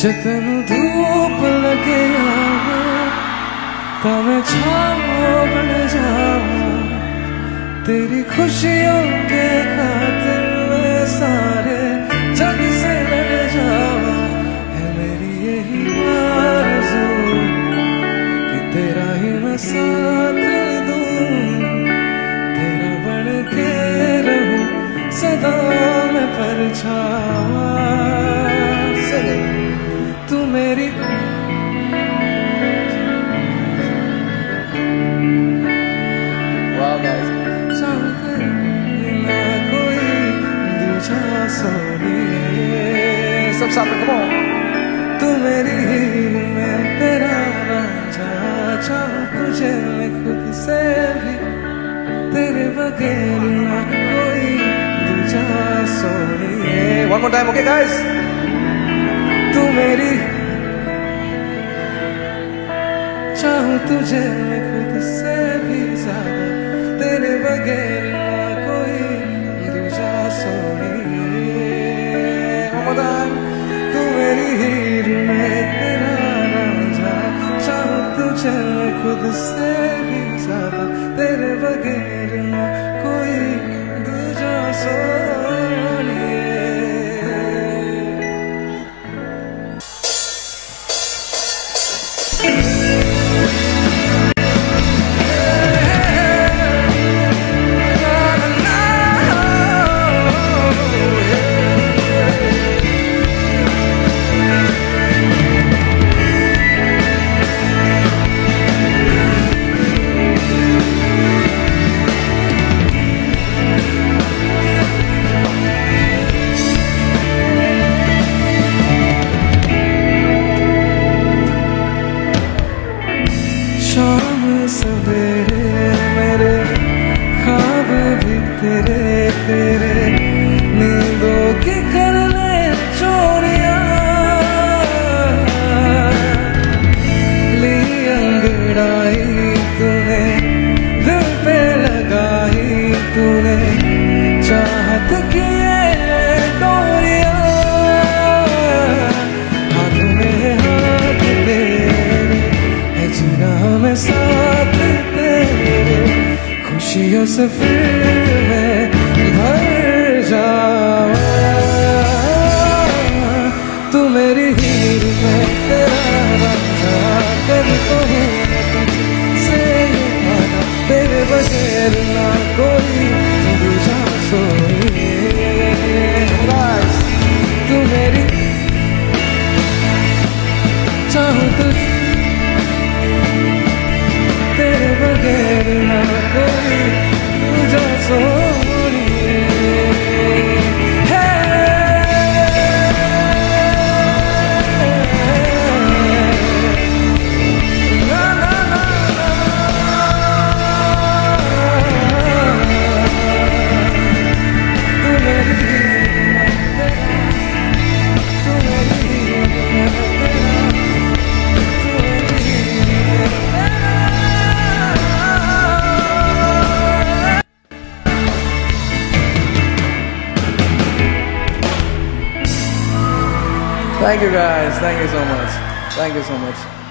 जतन धूप लगे तो मैं छाँव बन जाऊं तेरी खुशियों के खातिर मैं सारे जग से लड़ जाऊं है मेरी यही आरज़ू कि तेरा ही मैं साथ दूं तेरा बन के रहूं सदा मैं परछावा तू मेरी वाह गाइस ना कोई दूजा सोनिए सब साथ में कहो तू मेरी हीर मैं तेरा रांझा चाहूं तुझे मैं खुद से भी तेरे बगैर ना कोई दूजा सोनिए one more time okay guys तू मेरी चाहूं तुझे मैं खुद से भी ज्यादा तेरे बगैर ना कोई दूजा सोनिए तू मेरी हीर मैं तेरा रांझा चाहूं तुझे मैं खुद से भी ज्यादा तेरे बगैर ना कोई दूजा सोनिए शाम सवेरे मेरे ख्वाब भी तेरे तेरे नींदों की कर ले चोरियां ली अंगड़ाई तूने दिल पे लगाई तूने चाहत की ये डोरियां हाथ में हाथ तेरे है जीना मैं साथ तेरे खुशियों से फिर मैं भर जाऊं तू मेरी हीर मैं तेरा रांझा कर कहूं तुझसे ये वादा तेरे बगैर ना कोई दूजा सोनिए तू मेरी चाहूं तुझे तेरे बगैर ना कोई दूजा सोनिए ना ना ना तू मेरी तू मेरी Thank you guys. Thank you so much. Thank you so much.